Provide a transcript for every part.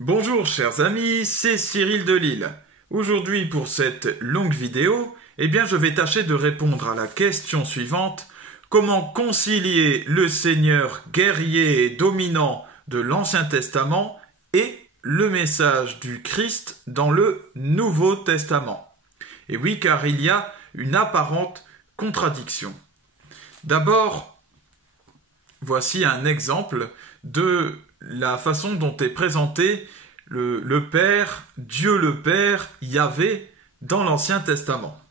Bonjour chers amis, c'est Cyril de Lille. Aujourd'hui pour cette longue vidéo, je vais tâcher de répondre à la question suivante. Comment concilier le Seigneur guerrier et dominant de l'Ancien Testament et le message du Christ dans le Nouveau Testament? Et oui, car il y a une apparente contradiction. D'abord, voici un exemple de la façon dont est présenté le Père, Dieu le Père, Yahvé, dans l'Ancien Testament.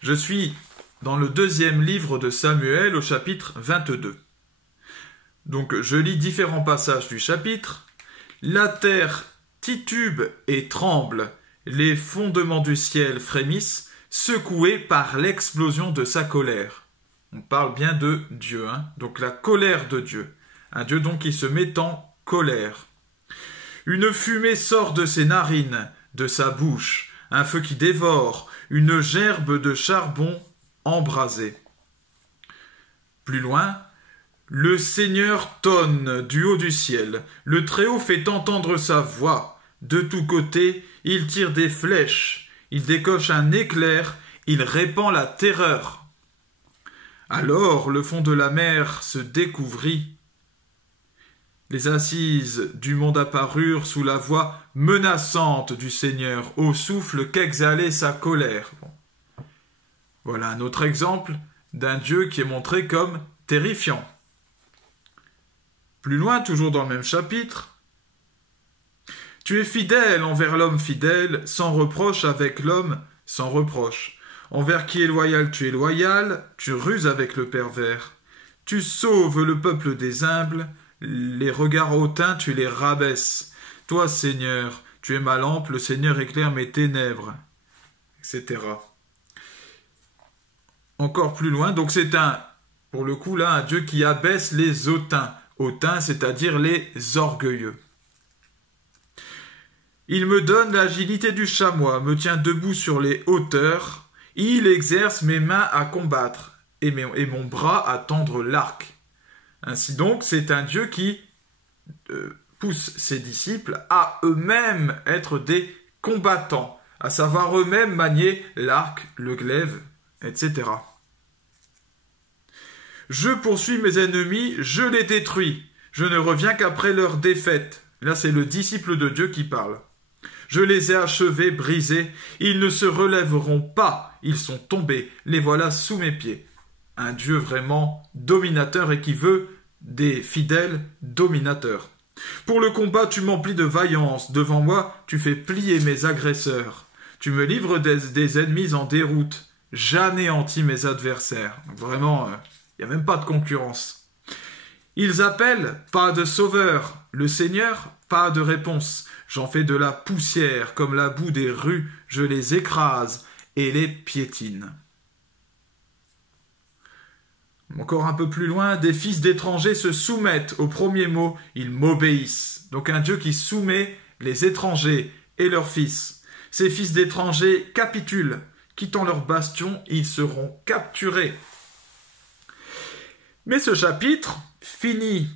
Je suis dans le 2e livre de Samuel au chapitre 22. Donc je lis différents passages du chapitre. La terre titube et tremble, les fondements du ciel frémissent, secoués par l'explosion de sa colère. On parle bien de Dieu, donc la colère de Dieu. Un Dieu donc qui se met en colère. Une fumée sort de ses narines, de sa bouche, un feu qui dévore, une gerbe de charbon embrasé. Plus loin, le Seigneur tonne du haut du ciel, le Très-Haut fait entendre sa voix. De tous côtés, il tire des flèches, il décoche un éclair, il répand la terreur. Alors le fond de la mer se découvrit. Les assises du monde apparurent sous la voix menaçante du Seigneur, au souffle qu'exhalait sa colère. Voilà un autre exemple d'un Dieu qui est montré comme terrifiant. Plus loin, toujours dans le même chapitre, « Tu es fidèle envers l'homme fidèle, sans reproche avec l'homme sans reproche. Envers qui est loyal, tu ruses avec le pervers. Tu sauves le peuple des humbles, les regards hautains, tu les rabaisses. Toi, Seigneur, tu es ma lampe, le Seigneur éclaire mes ténèbres. » Etc. Encore plus loin, donc c'est pour le coup là, un Dieu qui abaisse les hautains. Hautains, c'est-à-dire les orgueilleux. Il me donne l'agilité du chamois, me tient debout sur les hauteurs. Il exerce mes mains à combattre et mon bras à tendre l'arc. Ainsi donc, c'est un Dieu qui pousse ses disciples à eux-mêmes être des combattants, à savoir eux-mêmes manier l'arc, le glaive, etc. Je poursuis mes ennemis, je les détruis. Je ne reviens qu'après leur défaite. Là, c'est le disciple de Dieu qui parle. Je les ai achevés, brisés. Ils ne se relèveront pas. Ils sont tombés. Les voilà sous mes pieds. Un Dieu vraiment dominateur et qui veut des fidèles dominateurs. Pour le combat, tu m'emplis de vaillance. Devant moi, tu fais plier mes agresseurs. Tu me livres des ennemis en déroute. J'anéantis mes adversaires. Vraiment, il n'y a même pas de concurrence. Ils appellent, pas de sauveur. Le Seigneur, pas de réponse. J'en fais de la poussière, comme la boue des rues. Je les écrase et les piétine. Encore un peu plus loin, des fils d'étrangers se soumettent au premier mot, ils m'obéissent. Donc un Dieu qui soumet les étrangers et leurs fils. Ces fils d'étrangers capitulent, quittant leur bastion, ils seront capturés. Mais ce chapitre finit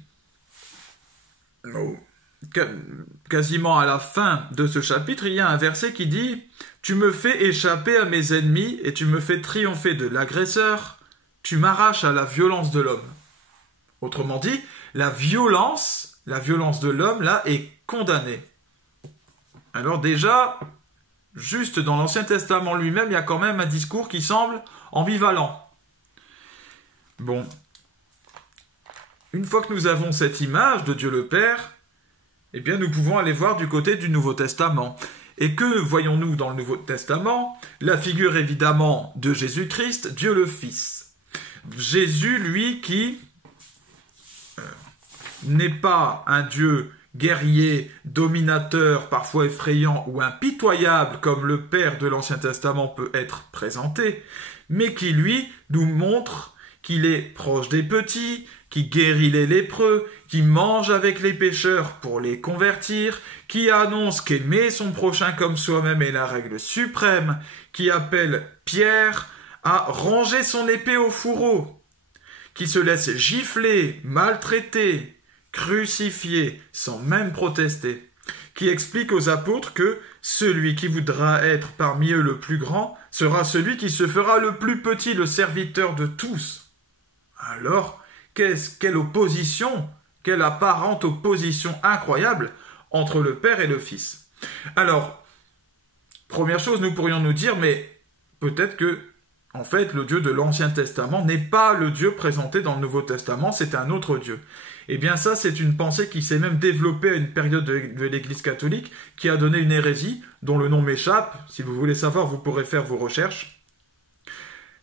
quasiment à la fin de ce chapitre, il y a un verset qui dit « Tu me fais échapper à mes ennemis et tu me fais triompher de l'agresseur. Tu m'arraches à la violence de l'homme. » Autrement dit, la violence de l'homme, là, est condamnée. Alors déjà, juste dans l'Ancien Testament lui-même, il y a quand même un discours qui semble ambivalent. Bon. Une fois que nous avons cette image de Dieu le Père, nous pouvons aller voir du côté du Nouveau Testament. Et que voyons-nous dans le Nouveau Testament? La figure évidemment de Jésus-Christ, Dieu le Fils. Jésus, lui, qui n'est pas un Dieu guerrier, dominateur, parfois effrayant ou impitoyable comme le Père de l'Ancien Testament peut être présenté, mais qui, lui, nous montre qu'il est proche des petits, qui guérit les lépreux, qui mange avec les pécheurs pour les convertir, qui annonce qu'aimer son prochain comme soi-même est la règle suprême, qui appelle Pierre à ranger son épée au fourreau, qui se laisse gifler, maltraiter, crucifié, sans même protester. qui explique aux apôtres que celui qui voudra être parmi eux le plus grand sera celui qui se fera le plus petit, le serviteur de tous. Alors, quelle opposition, quelle apparente opposition incroyable entre le Père et le Fils. Alors, première chose, nous pourrions nous dire, mais peut-être que, en fait, le Dieu de l'Ancien Testament n'est pas le Dieu présenté dans le Nouveau Testament, c'est un autre Dieu. Eh bien ça, c'est une pensée qui s'est même développée à une période de l'Église catholique, qui a donné une hérésie, dont le nom m'échappe. Si vous voulez savoir, vous pourrez faire vos recherches.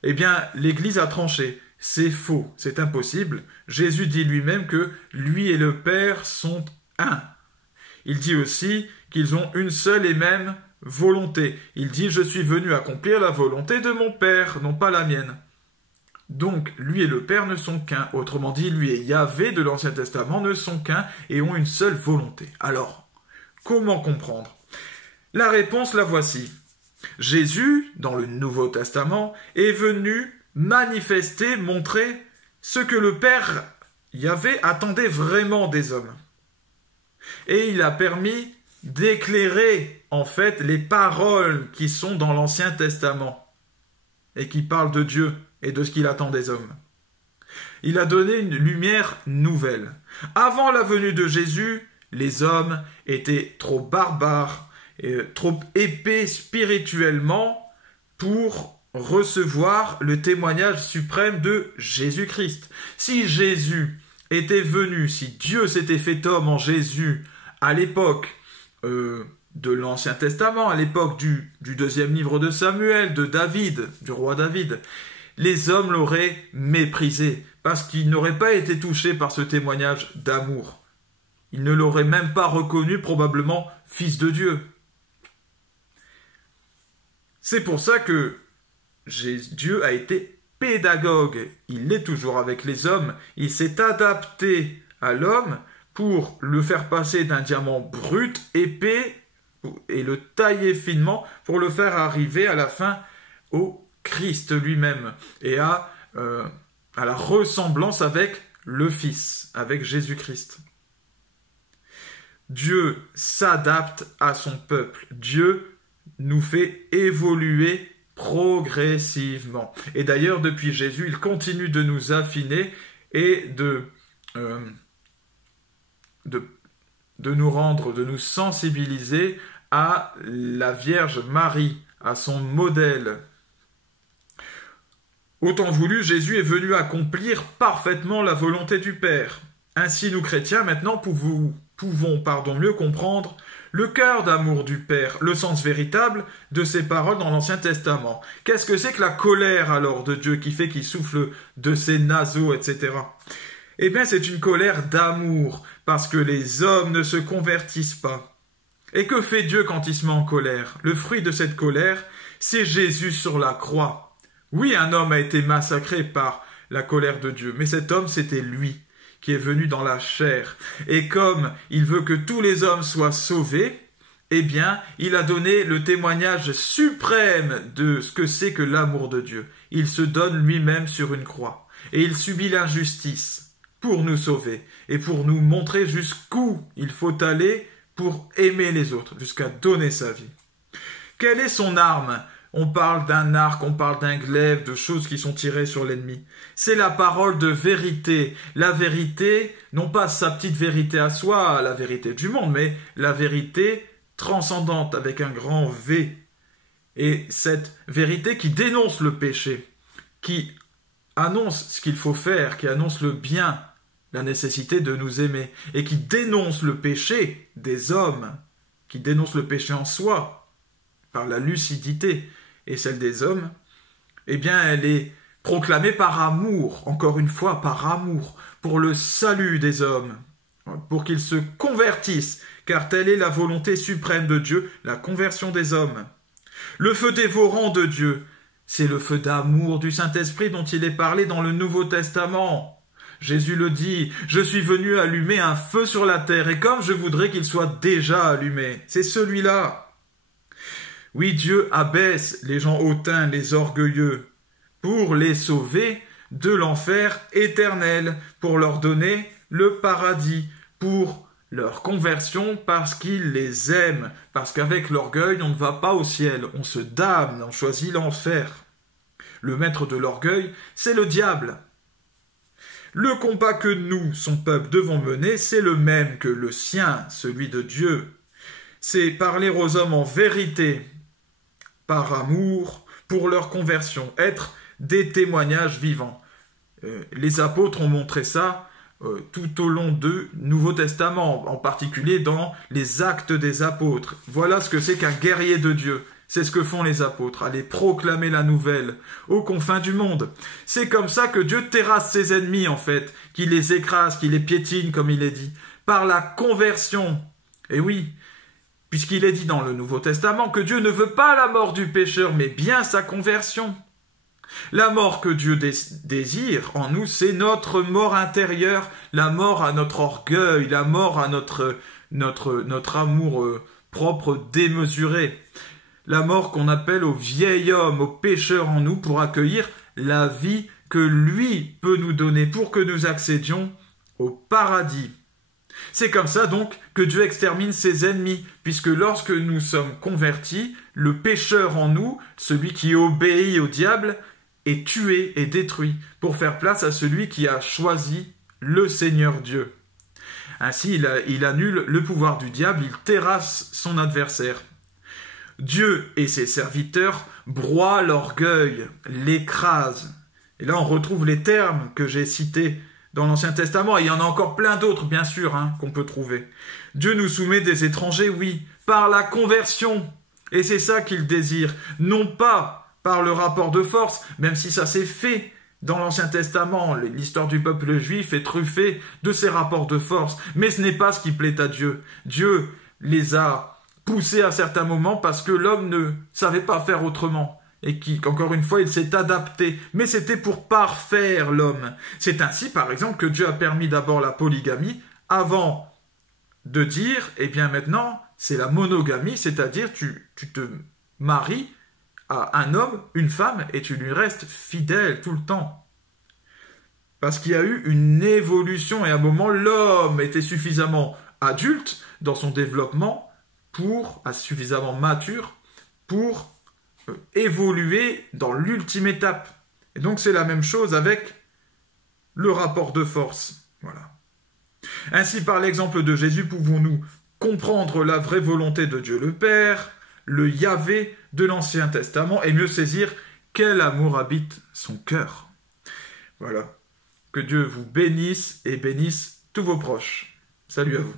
Eh bien, l'Église a tranché. C'est faux, c'est impossible. Jésus dit lui-même que lui et le Père sont un. Il dit aussi qu'ils ont une seule et même volonté. Il dit « Je suis venu accomplir la volonté de mon Père, non pas la mienne ». Donc, lui et le Père ne sont qu'un. Autrement dit, lui et Yahvé de l'Ancien Testament ne sont qu'un et ont une seule volonté. Alors, comment comprendre? La réponse, la voici. Jésus, dans le Nouveau Testament, est venu manifester, montrer ce que le Père Yahvé attendait vraiment des hommes. Et il a permis d'éclairer, en fait, les paroles qui sont dans l'Ancien Testament et qui parlent de Dieu et de ce qu'il attend des hommes. Il a donné une lumière nouvelle. Avant la venue de Jésus, les hommes étaient trop barbares, et trop épais spirituellement pour recevoir le témoignage suprême de Jésus-Christ. Si Jésus était venu, si Dieu s'était fait homme en Jésus à l'époque de l'Ancien Testament, à l'époque du deuxième livre de Samuel, de David, du roi David, les hommes l'auraient méprisé parce qu'ils n'auraient pas été touchés par ce témoignage d'amour. Ils ne l'auraient même pas reconnu probablement fils de Dieu. C'est pour ça que Dieu a été pédagogue. Il l'est toujours avec les hommes. Il s'est adapté à l'homme pour le faire passer d'un diamant brut, épais, et le tailler finement pour le faire arriver à la fin au Christ lui-même et à la ressemblance avec le Fils, avec Jésus-Christ. Dieu s'adapte à son peuple. Dieu nous fait évoluer progressivement. Et d'ailleurs, depuis Jésus, il continue de nous affiner et de nous rendre, de nous sensibiliser à la Vierge Marie, à son modèle. Autant voulu, Jésus est venu accomplir parfaitement la volonté du Père. Ainsi, nous chrétiens, maintenant, pouvons mieux comprendre le cœur d'amour du Père, le sens véritable de ses paroles dans l'Ancien Testament. Qu'est-ce que c'est que la colère alors de Dieu qui fait qu'il souffle de ses naseaux, etc. Eh bien, c'est une colère d'amour, parce que les hommes ne se convertissent pas. Et que fait Dieu quand il se met en colère? Le fruit de cette colère, c'est Jésus sur la croix. Oui, un homme a été massacré par la colère de Dieu, mais cet homme, c'était lui, qui est venu dans la chair. Et comme il veut que tous les hommes soient sauvés, eh bien, il a donné le témoignage suprême de ce que c'est que l'amour de Dieu. Il se donne lui-même sur une croix. Et il subit l'injustice pour nous sauver et pour nous montrer jusqu'où il faut aller pour aimer les autres, jusqu'à donner sa vie. Quelle est son arme? On parle d'un arc, on parle d'un glaive, de choses qui sont tirées sur l'ennemi. C'est la parole de vérité. La vérité, non pas sa petite vérité à soi, la vérité du monde, mais la vérité transcendante avec un grand V. Et cette vérité qui dénonce le péché, qui annonce ce qu'il faut faire, qui annonce le bien, la nécessité de nous aimer, et qui dénonce le péché des hommes, qui dénonce le péché en soi, par la lucidité, et celle des hommes, eh bien elle est proclamée par amour, encore une fois par amour, pour le salut des hommes, pour qu'ils se convertissent, car telle est la volonté suprême de Dieu, la conversion des hommes. Le feu dévorant de Dieu, c'est le feu d'amour du Saint-Esprit dont il est parlé dans le Nouveau Testament. Jésus le dit, « Je suis venu allumer un feu sur la terre, et comme je voudrais qu'il soit déjà allumé. » C'est celui-là. Oui, Dieu abaisse les gens hautains, les orgueilleux, pour les sauver de l'enfer éternel, pour leur donner le paradis, pour leur conversion parce qu'il les aime, parce qu'avec l'orgueil, on ne va pas au ciel, on se damne, on choisit l'enfer. Le maître de l'orgueil, c'est le diable. Le combat que nous, son peuple, devons mener, c'est le même que le sien, celui de Dieu. C'est parler aux hommes en vérité, par amour, pour leur conversion, être des témoignages vivants. Les apôtres ont montré ça tout au long du Nouveau Testament, en particulier dans les actes des apôtres. Voilà ce que c'est qu'un guerrier de Dieu. C'est ce que font les apôtres, aller proclamer la nouvelle aux confins du monde. C'est comme ça que Dieu terrasse ses ennemis, en fait, qu'il les écrase, qu'il les piétine, comme il est dit, par la conversion. Et oui, puisqu'il est dit dans le Nouveau Testament que Dieu ne veut pas la mort du pécheur, mais bien sa conversion. La mort que Dieu désire en nous, c'est notre mort intérieure, la mort à notre orgueil, la mort à notre amour propre démesuré. La mort qu'on appelle au vieil homme, au pécheur en nous, pour accueillir la vie que lui peut nous donner, pour que nous accédions au paradis. C'est comme ça donc que Dieu extermine ses ennemis, puisque lorsque nous sommes convertis, le pécheur en nous, celui qui obéit au diable, est tué et détruit, pour faire place à celui qui a choisi le Seigneur Dieu. Ainsi, il annule le pouvoir du diable, il terrasse son adversaire. Dieu et ses serviteurs broient l'orgueil, l'écrasent. Et là, on retrouve les termes que j'ai cités dans l'Ancien Testament. Et il y en a encore plein d'autres, bien sûr, qu'on peut trouver. Dieu nous soumet des étrangers, oui, par la conversion. Et c'est ça qu'il désire. Non pas par le rapport de force, même si ça s'est fait dans l'Ancien Testament. L'histoire du peuple juif est truffée de ces rapports de force. Mais ce n'est pas ce qui plaît à Dieu. Dieu les a poussé à certains moments parce que l'homme ne savait pas faire autrement et qu'encore une fois il s'est adapté, mais c'était pour parfaire l'homme. C'est ainsi par exemple que Dieu a permis d'abord la polygamie avant de dire, eh bien maintenant c'est la monogamie, c'est-à-dire tu te maries à un homme, une femme et tu lui restes fidèle tout le temps. Parce qu'il y a eu une évolution et à un moment l'homme était suffisamment adulte dans son développement suffisamment mature pour évoluer dans l'ultime étape. Et donc c'est la même chose avec le rapport de force. Voilà. Ainsi, par l'exemple de Jésus, pouvons-nous comprendre la vraie volonté de Dieu le Père, le Yahvé de l'Ancien Testament, et mieux saisir quel amour habite son cœur. Voilà. Que Dieu vous bénisse et bénisse tous vos proches. Salut à vous.